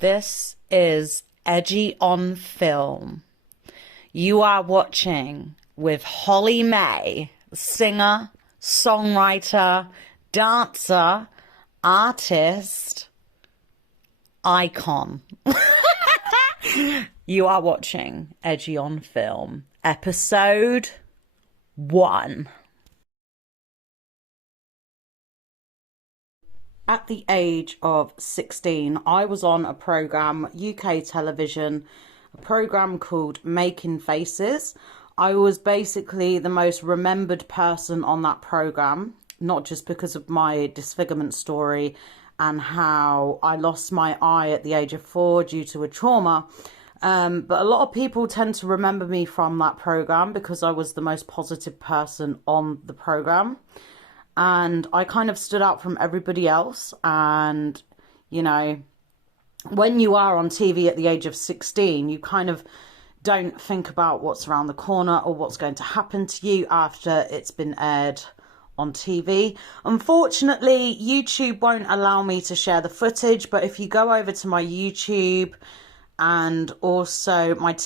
This is Edgy on Film. You are watching with Hollie May, singer, songwriter, dancer, artist, icon. You are watching Edgy on Film, episode 1. At the age of 16, I was on a programme, UK television, a programme called Making Faces. I was basically the most remembered person on that programme, not just because of my disfigurement story and how I lost my eye at the age of 4 due to a trauma, but a lot of people tend to remember me from that programme because I was the most positive person on the programme. And I kind of stood out from everybody else. And, you know, when you are on TV at the age of 16, you kind of don't think about what's around the corner or what's going to happen to you after it's been aired on TV. Unfortunately, YouTube won't allow me to share the footage, but if you go over to my YouTube and also my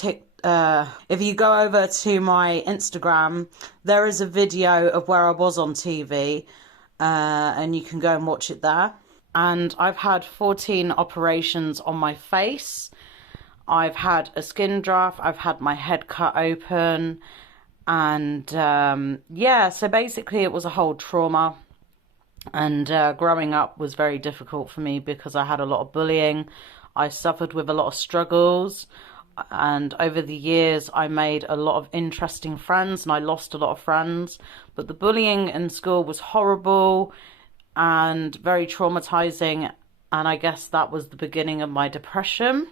if you go over to my Instagram, there is a video of where I was on TV, and you can go and watch it there. And I've had 14 operations on my face. I've had a skin graft. I've had my head cut open. And yeah, so basically it was a whole trauma. And growing up was very difficult for me because I had a lot of bullying. I suffered with a lot of struggles. And over the years, I made a lot of interesting friends and I lost a lot of friends. But the bullying in school was horrible and very traumatizing. And I guess that was the beginning of my depression.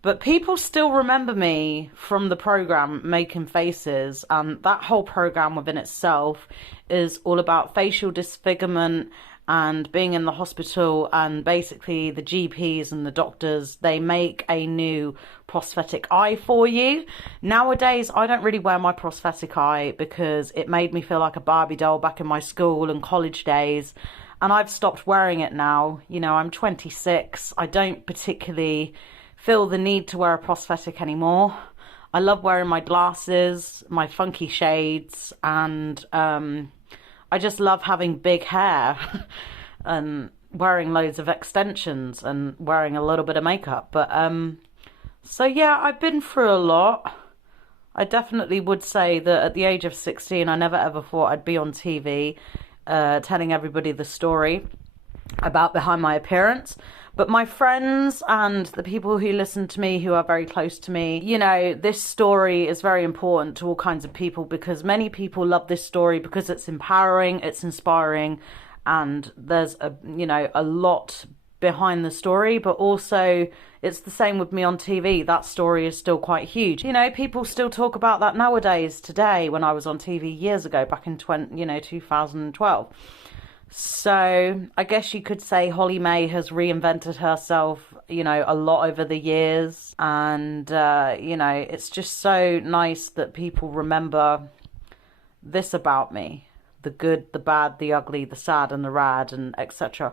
But people still remember me from the program Making Faces. And that whole program within itself is all about facial disfigurement and being in the hospital, and basically the GPs and the doctors, they make a new prosthetic eye for you. Nowadays, I don't really wear my prosthetic eye because it made me feel like a Barbie doll back in my school and college days. And I've stopped wearing it now. You know, I'm 26. I don't particularly feel the need to wear a prosthetic anymore. I love wearing my glasses, my funky shades, and I just love having big hair and wearing loads of extensions and wearing a little bit of makeup. But so yeah, I've been through a lot. I definitely would say that at the age of 16, I never ever thought I'd be on TV telling everybody the story about behind my appearance. But my friends and the people who listen to me, who are very close to me, you know, this story is very important to all kinds of people because many people love this story because it's empowering, it's inspiring, and there's a, you know, a lot behind the story. But also it's the same with me on TV. That story is still quite huge. You know, people still talk about that nowadays, today, when I was on TV years ago, back in 2012. So I guess you could say Hollie May has reinvented herself, you know, a lot over the years. And, you know, it's just so nice that people remember this about me. The good, the bad, the ugly, the sad and the rad, and etc.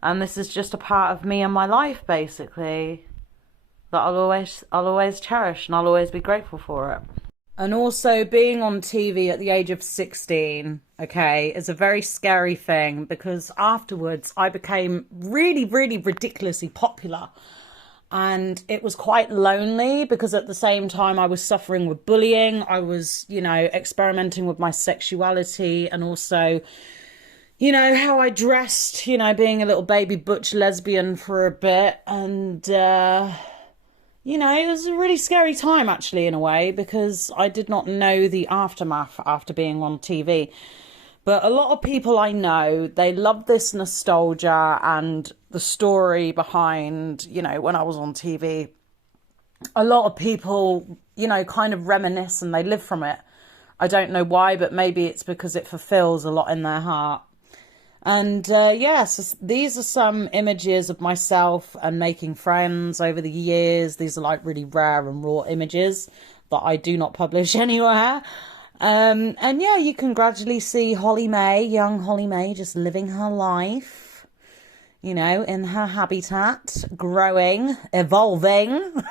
And this is just a part of me and my life, basically, that I'll always cherish, and I'll always be grateful for it. And also being on TV at the age of 16, okay, is a very scary thing because afterwards I became really, really ridiculously popular. And it was quite lonely because at the same time I was suffering with bullying. I was, you know, experimenting with my sexuality and also, you know, how I dressed, you know, being a little baby butch lesbian for a bit. And, you know, it was a really scary time, actually, in a way, because I did not know the aftermath after being on TV. But a lot of people I know, they love this nostalgia and the story behind, you know, when I was on TV. A lot of people, you know, kind of reminisce and they live from it. I don't know why, but maybe it's because it fulfills a lot in their heart. And yes, these are some images of myself and making friends over the years. These are like really rare and raw images that I do not publish anywhere. And yeah, you can gradually see Hollie May, young Hollie May, just living her life. you know, in her habitat, growing, evolving,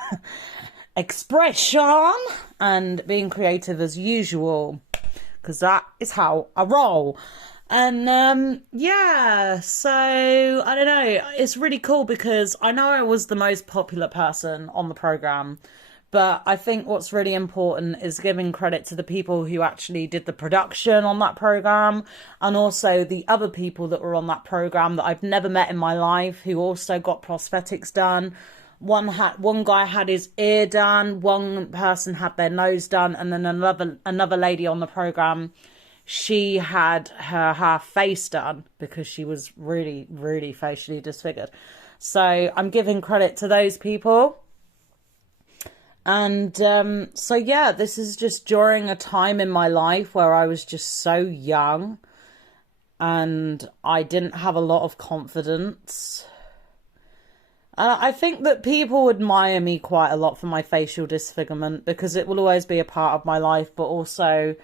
expression, and being creative as usual, because that is how I roll. And yeah, so I don't know, it's really cool because I know I was the most popular person on the program, but I think what's really important is giving credit to the people who actually did the production on that program, and also the other people that were on that program that I've never met in my life who also got prosthetics done. One guy had his ear done, one person had their nose done, and then another lady on the program, she had her half face done because she was really, really facially disfigured. So I'm giving credit to those people. And so yeah, this is just during a time in my life where I was just so young and I didn't have a lot of confidence. I think that people admire me quite a lot for my facial disfigurement because it will always be a part of my life, but also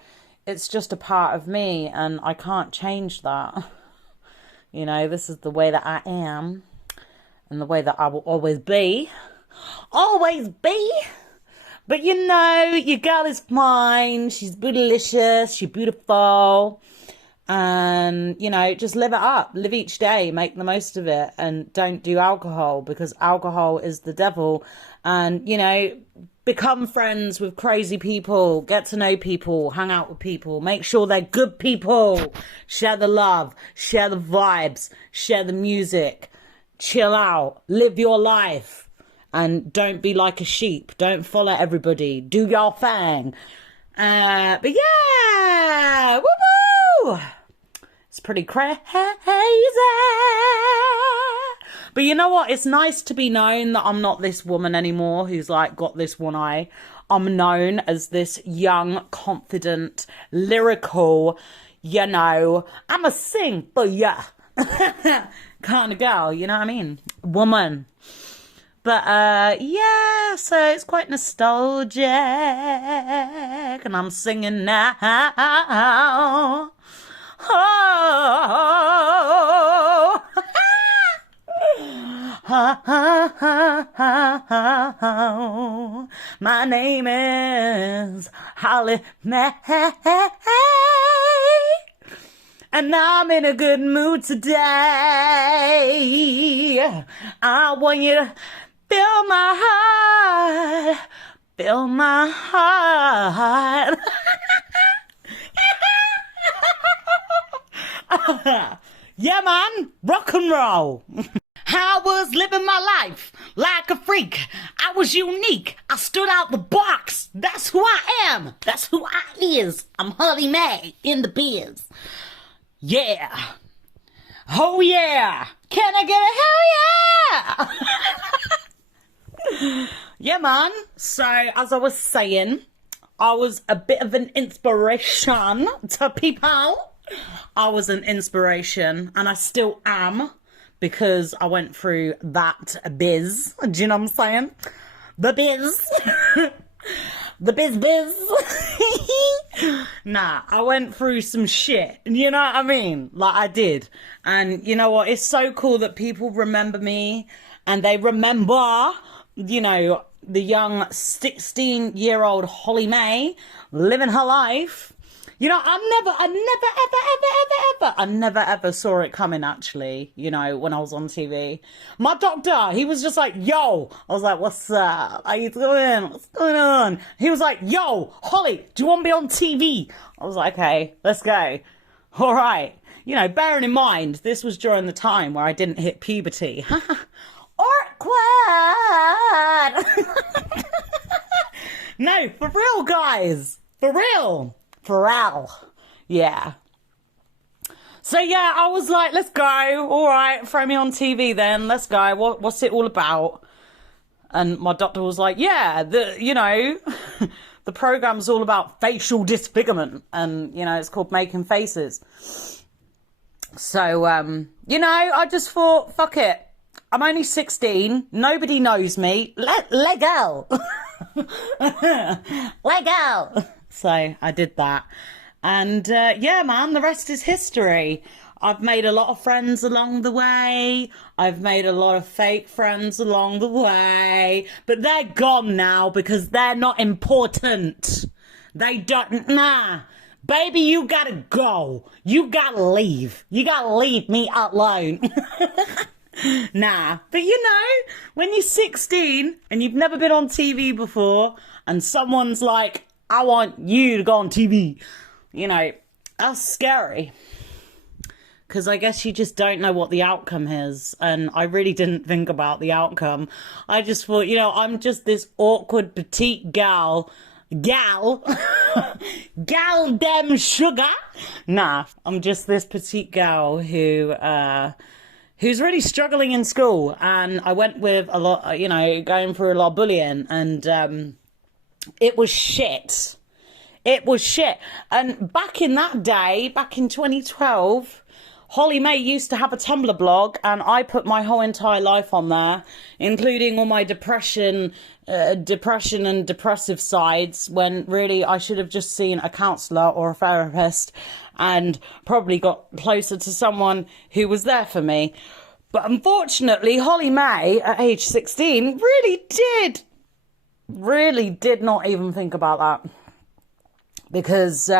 it's just a part of me and I can't change that. You know, this is the way that I am and the way that I will always be. Always be! But you know, your girl is fine, she's bootylicious, she's beautiful. And, you know, just live it up, live each day, make the most of it, and don't do alcohol because alcohol is the devil. And, you know, become friends with crazy people, get to know people, hang out with people, make sure they're good people, share the love, share the vibes, share the music, chill out, live your life, and don't be like a sheep, don't follow everybody, do your thing. But yeah, woo-woo! It's pretty crazy. But you know what? It's nice to be known that I'm not this woman anymore who's like got this one eye. I'm known as this young, confident, lyrical, you know, I'm a sing for ya kind of girl, you know what I mean? Woman. But yeah, so it's quite nostalgic and I'm singing now. Oh, my name is Hollie May, and I'm in a good mood today. I want you to feel my heart, feel my heart. Yeah, man, rock and roll. I was living my life like a freak. I was unique. I stood out the box. That's who I am. That's who I is. I'm Hollie May in the biz. Yeah. Oh yeah. Can I get a hell yeah? Yeah, man. So, as I was saying, I was a bit of an inspiration to people. I was an inspiration, and I still am, because I went through that biz. Do you know what I'm saying? The biz. The biz. Nah, I went through some shit. You know what I mean? Like, I did. And you know what? It's so cool that people remember me, and they remember, you know, the young 16-year-old Hollie May living her life. You know, I never ever saw it coming, actually, you know, when I was on TV. My doctor, he was just like, yo. I was like, what's up? How you doing? What's going on? He was like, yo, Hollie, do you want to be on TV? I was like, okay, let's go. All right. You know, bearing in mind, this was during the time where I didn't hit puberty. Awkward. No, for real, guys. For real. Yeah. So yeah, I was like, let's go. All right, throw me on TV then. Let's go. What's it all about? And my doctor was like, yeah, the program's all about facial disfigurement, and you know, it's called Making Faces. So you know, I just thought, fuck it. I'm only 16. Nobody knows me. Let go. Let go. So I did that. And yeah, man, the rest is history. I've made a lot of friends along the way. I've made a lot of fake friends along the way. But they're gone now because they're not important. They don't, nah. Baby, you gotta go. You gotta leave. You gotta leave me alone. Nah. But you know, when you're 16 and you've never been on TV before and someone's like, I want you to go on TV, you know, that's scary. Because I guess you just don't know what the outcome is. And I really didn't think about the outcome. I just thought, you know, I'm just this awkward petite gal, dem sugar. Nah, I'm just this petite gal who's really struggling in school. And I went with a lot, you know, going through a lot of bullying. And it was shit. It was shit. And back in that day, back in 2012... Hollie May used to have a Tumblr blog, and I put my whole entire life on there, including all my depression and depressive sides, when really I should have just seen a counsellor or a therapist and probably got closer to someone who was there for me. But unfortunately, Hollie May, at age 16, really did not even think about that. Because,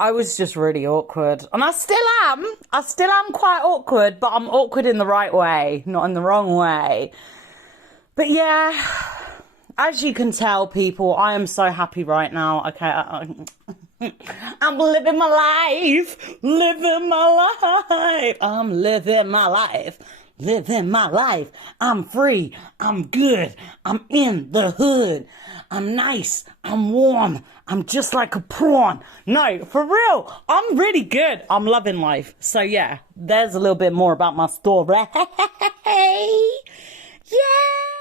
I was just really awkward. And I still am quite awkward, but I'm awkward in the right way, not in the wrong way. But yeah, as you can tell, people, I am so happy right now. Okay, I'm living my life, I'm living my life. I'm free, I'm good, I'm in the hood. I'm nice, I'm warm, I'm just like a prawn. No, for real, I'm really good. I'm loving life. So yeah, there's a little bit more about my story.